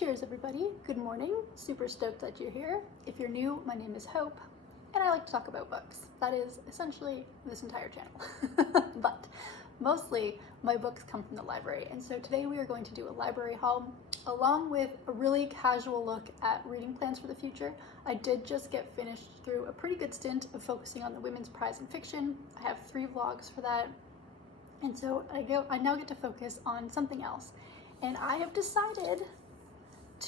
Cheers everybody, good morning, super stoked that you're here. If you're new, my name is Hope, and I like to talk about books. That is essentially this entire channel. But mostly my books come from the library, and so today we are going to do a library haul along with a really casual look at reading plans for the future. I did just get finished through a pretty good stint of focusing on the Women's Prize in Fiction. I have 3 vlogs for that, and so I now get to focus on something else. And I have decided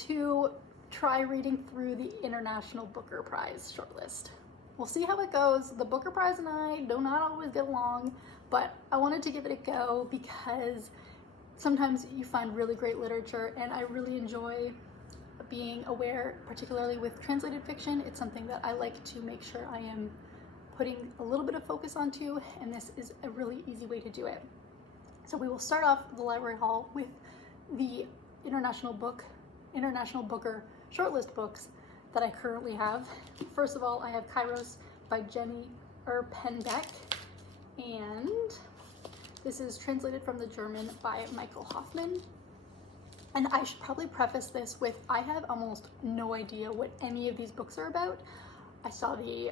to try reading through the International Booker Prize shortlist. We'll see how it goes. The Booker Prize and I do not always get along, but I wanted to give it a go because sometimes you find really great literature, and I really enjoy being aware, particularly with translated fiction. It's something that I like to make sure I am putting a little bit of focus onto, and this is a really easy way to do it. So we will start off the library haul with the International Booker shortlist books that I currently have. First of all, I have Kairos by Jenny Erpenbeck, and this is translated from the German by Michael Hoffman. And I should probably preface this with, I have almost no idea what any of these books are about. I saw the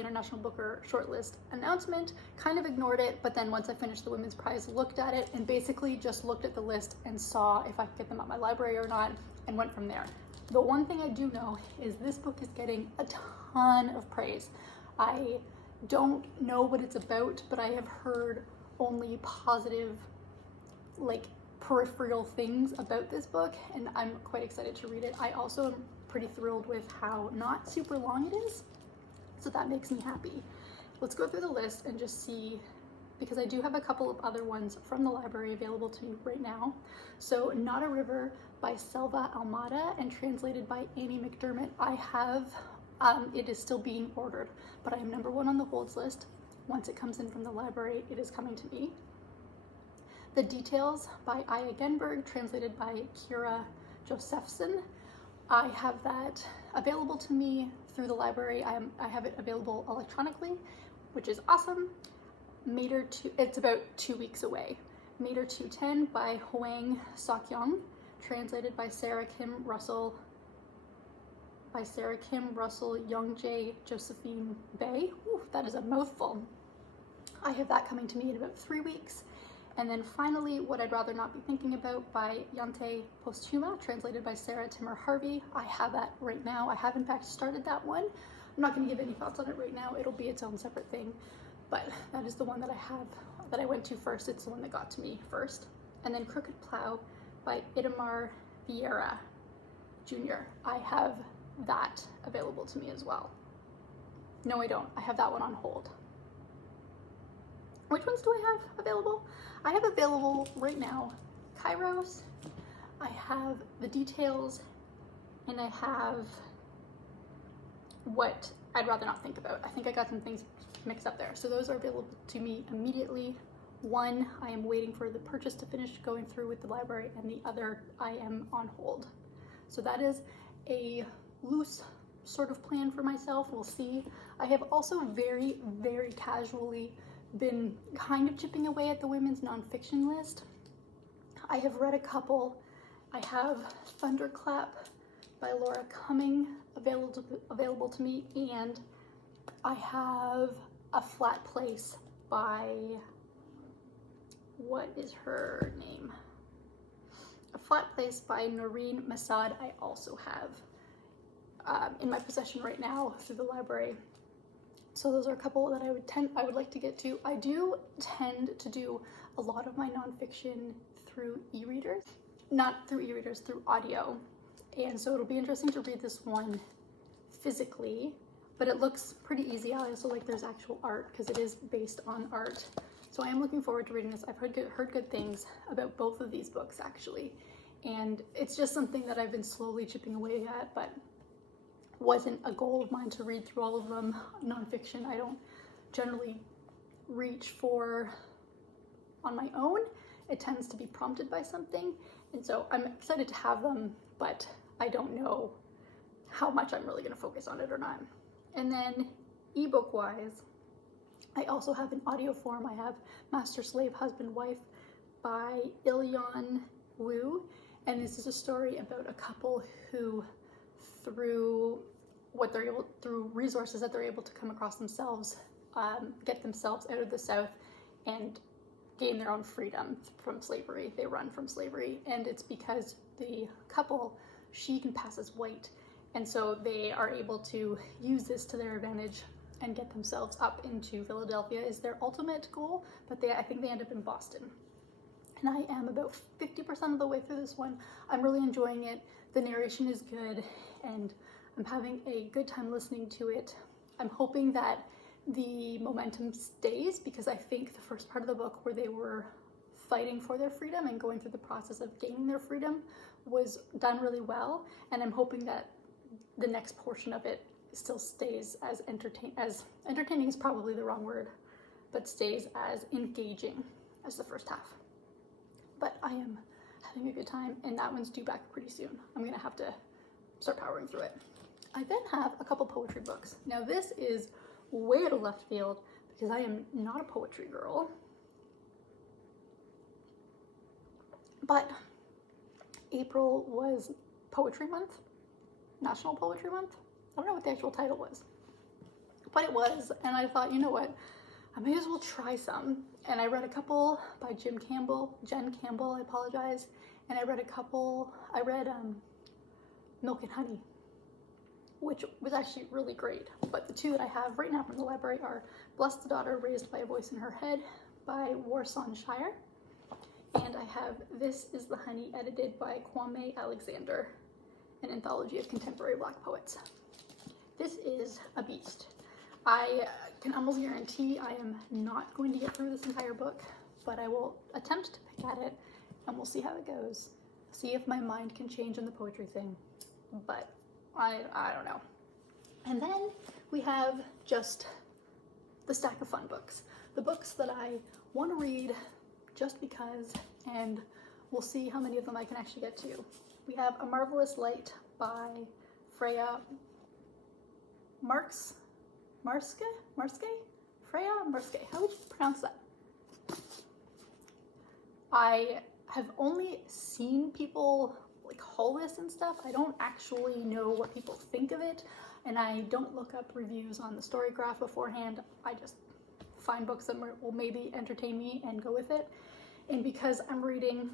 International Booker shortlist announcement, kind of ignored it, but then once I finished the Women's Prize, looked at it and basically just looked at the list and saw if I could get them at my library or not, and went from there. The one thing I do know is this book is getting a ton of praise. I don't know what it's about, but I have heard only positive, like, peripheral things about this book, and I'm quite excited to read it. I also am pretty thrilled with how not super long it is, so that makes me happy. Let's go through the list and just see, because I do have a couple of other ones from the library available to me right now. So Not a River by Selva Almada and translated by Annie McDermott. I have, it is still being ordered, but I am #1 on the holds list. Once it comes in from the library, it is coming to me. The Details by Aya Genberg, translated by Kira Josephson. I have that available to me through the library. I have it available electronically, which is awesome. It's about 2 weeks away. Mater 210 by Hwang Sok-young, translated by Sarah Kim Russell, Youngjae Josephine Bay. Ooh, that is a mouthful. I have that coming to me in about 3 weeks. And then finally, What I'd Rather Not Be Thinking About by Yante Posthuma, translated by Sarah Timmer Harvey. I have that right now. I have in fact started that one. I'm not going to give any thoughts on it right now. It'll be its own separate thing. But that is the one that I have, that I went to first. It's the one that got to me first. And then Crooked Plow by Itamar Vieira Jr. I have that available to me as well. No, I don't. I have that one on hold. Which ones do I have available? I have available right now Kairos, I have The Details, and I have What I'd Rather Not Think About. I think I got some things mixed up there. So those are available to me immediately. One, I am waiting for the purchase to finish going through with the library, and the other I am on hold. So that is a loose sort of plan for myself. We'll see. I have also very, very casually been kind of chipping away at the women's nonfiction list. I have read a couple. I have Thunderclap by Laura Cumming available to me, and I have A Flat Place by, what is her name? A Flat Place by Noreen Masad I also have in my possession right now through the library. So those are a couple that I would like to get to. I do tend to do a lot of my nonfiction through e-readers, not through e-readers, through audio. And so it'll be interesting to read this one physically, but it looks pretty easy. I also like there's actual art because it is based on art. So I am looking forward to reading this. I've heard good things about both of these books actually. And it's just something that I've been slowly chipping away at, but wasn't a goal of mine to read through all of them. Nonfiction I don't generally reach for on my own. It tends to be prompted by something, and so I'm excited to have them, but I don't know how much I'm really going to focus on it or not. And then ebook wise, I also have in audio form. I have Master Slave Husband Wife by Ilyon Wu, And this is a story about a couple who, through resources that they're able to come across themselves, get themselves out of the South and gain their own freedom from slavery. They run from slavery, and it's because the couple, she can pass as white, and so they are able to use this to their advantage and get themselves up into Philadelphia is their ultimate goal, but I think they end up in Boston. And I am about 50% of the way through this one. I'm really enjoying it. The narration is good, and I'm having a good time listening to it. I'm hoping that the momentum stays, because I think the first part of the book, where they were fighting for their freedom and going through the process of gaining their freedom, was done really well, and I'm hoping that the next portion of it still stays as entertaining is probably the wrong word, but stays as engaging as the first half. But I am having a good time, and that one's due back pretty soon. I'm gonna have to start powering through it. I then have a couple poetry books. Now this is way out of left field because I am not a poetry girl, but April was Poetry Month, National Poetry Month. I don't know what the actual title was, but it was, and I thought, you know what, I may as well try some. And I read a couple by Jen Campbell, I apologize, and I read Milk and Honey, which was actually really great. But the two that I have right now from the library are Bless the Daughter Raised by a Voice in Her Head by Warsan Shire, and I have This is the Honey, edited by Kwame Alexander, an anthology of contemporary Black poets. This is a beast. I can almost guarantee I am not going to get through this entire book, but I will attempt to pick at it, and we'll see how it goes. See if my mind can change on the poetry thing, but I don't know. And then we have just the stack of fun books. The books that I want to read just because, and we'll see how many of them I can actually get to. We have A Marvelous Light by Freya Marske? Freya Marske, how would you pronounce that? I have only seen people like haul this and stuff. I don't actually know what people think of it, and I don't look up reviews on the Storygraph beforehand. I just find books that will maybe entertain me and go with it. And because I'm reading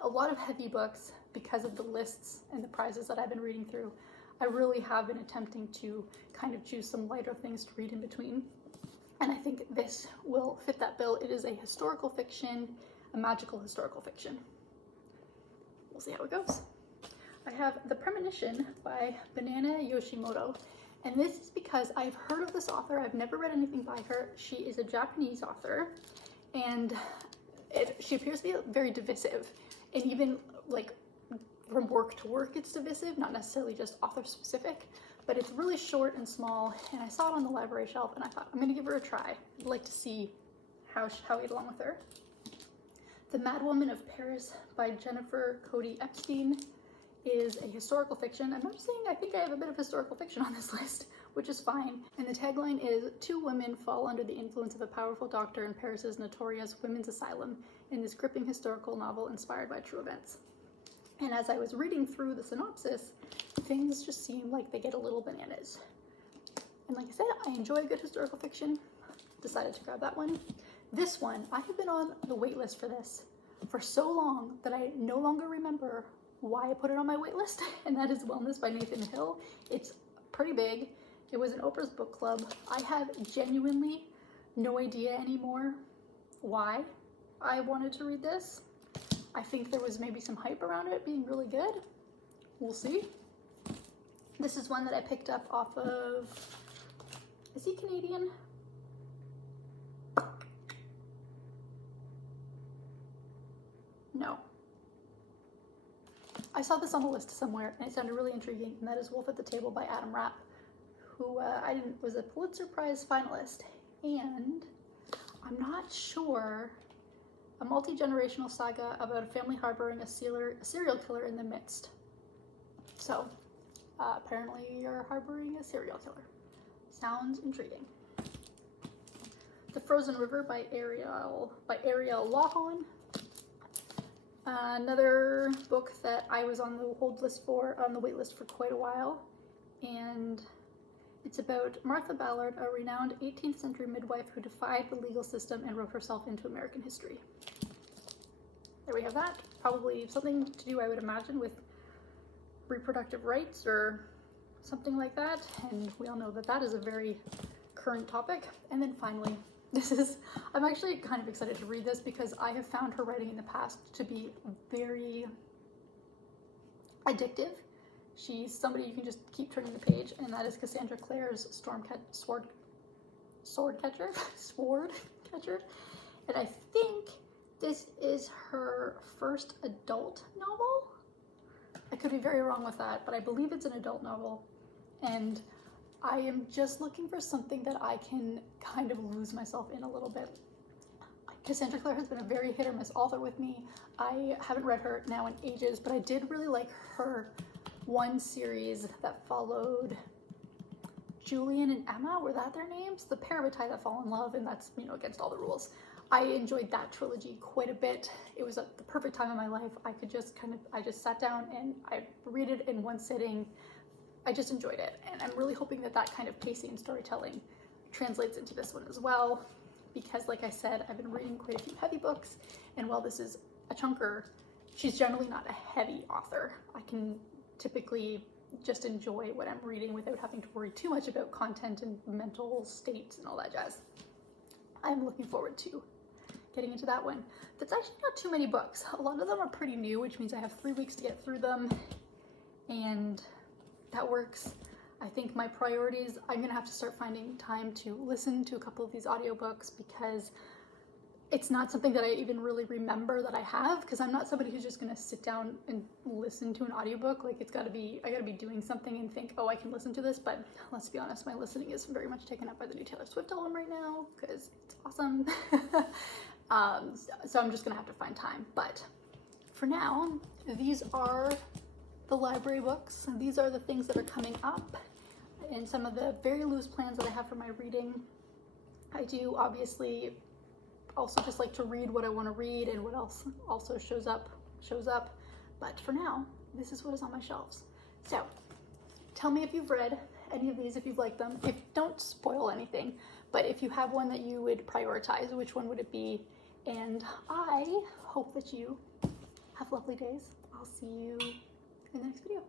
a lot of heavy books, because of the lists and the prizes that I've been reading through, I really have been attempting to kind of choose some lighter things to read in between. And I think this will fit that bill. It is a historical fiction, a magical historical fiction. We'll see how it goes. I have The Premonition by Banana Yoshimoto. And this is because I've heard of this author. I've never read anything by her. She is a Japanese author, and she appears to be very divisive. And even like from work to work, it's divisive, not necessarily just author specific, but it's really short and small. And I saw it on the library shelf, and I thought, I'm gonna give her a try. I'd like to see how I get along with her. The Madwoman of Paris by Jennifer Cody Epstein is a historical fiction. I'm noticing I think I have a bit of historical fiction on this list, which is fine. And the tagline is, two women fall under the influence of a powerful doctor in Paris's notorious women's asylum in this gripping historical novel inspired by true events. And as I was reading through the synopsis, things just seem like they get a little bananas. And like I said, I enjoy a good historical fiction. Decided to grab that one. This one, I have been on the wait list for this for so long that I no longer remember why I put it on my wait list, and that is Wellness by Nathan Hill. It's pretty big. It was in Oprah's book club. I have genuinely no idea anymore why I wanted to read this. I think there was maybe some hype around it being really good. We'll see. This is one that I picked up off of, is he Canadian? No. I saw this on the list somewhere, and it sounded really intriguing, and that is Wolf at the Table by Adam Rapp, who was a Pulitzer Prize finalist, and I'm not sure, a multi-generational saga about a family harboring a serial killer in the midst. So, apparently you're harboring a serial killer. Sounds intriguing. The Frozen River by Ariel Lawhon. Another book that I was on the wait list for quite a while, and it's about Martha Ballard, a renowned 18th century midwife who defied the legal system and wrote herself into American history. There we have that. Probably something to do, I would imagine, with reproductive rights or something like that, and we all know that that is a very current topic. And then finally, I'm actually kind of excited to read this because I have found her writing in the past to be very addictive. She's somebody you can just keep turning the page, and that is Cassandra Clare's Sword Catcher. And I think this is her first adult novel. I could be very wrong with that, but I believe it's an adult novel. And I am just looking for something that I can kind of lose myself in a little bit. Cassandra Clare has been a very hit or miss author with me. I haven't read her now in ages, but I did really like her one series that followed Julian and Emma, were that their names? The pair of a tie that fall in love, and that's, you know, against all the rules. I enjoyed that trilogy quite a bit. It was at the perfect time in my life. I just sat down and I read it in one sitting. I just enjoyed it, and I'm really hoping that that kind of pacing and storytelling translates into this one as well, because like I said, I've been reading quite a few heavy books, and while this is a chunker, she's generally not a heavy author. I can typically just enjoy what I'm reading without having to worry too much about content and mental states and all that jazz. I'm looking forward to getting into that one. That's actually not too many books. A lot of them are pretty new, which means I have 3 weeks to get through them, and that works. I think my priorities, I'm gonna have to start finding time to listen to a couple of these audiobooks because it's not something that I even really remember that I have, because I'm not somebody who's just gonna sit down and listen to an audiobook. Like, I gotta be doing something and think, oh, I can listen to this. But let's be honest, my listening is very much taken up by the new Taylor Swift album right now because it's awesome. So I'm just gonna have to find time. But for now, these are the library books. These are the things that are coming up and some of the very loose plans that I have for my reading. I do obviously also just like to read what I want to read and what else also shows up. But for now, this is what is on my shelves. So tell me if you've read any of these, if you've liked them. Don't spoil anything, but if you have one that you would prioritize, which one would it be? And I hope that you have lovely days. I'll see you in the next video.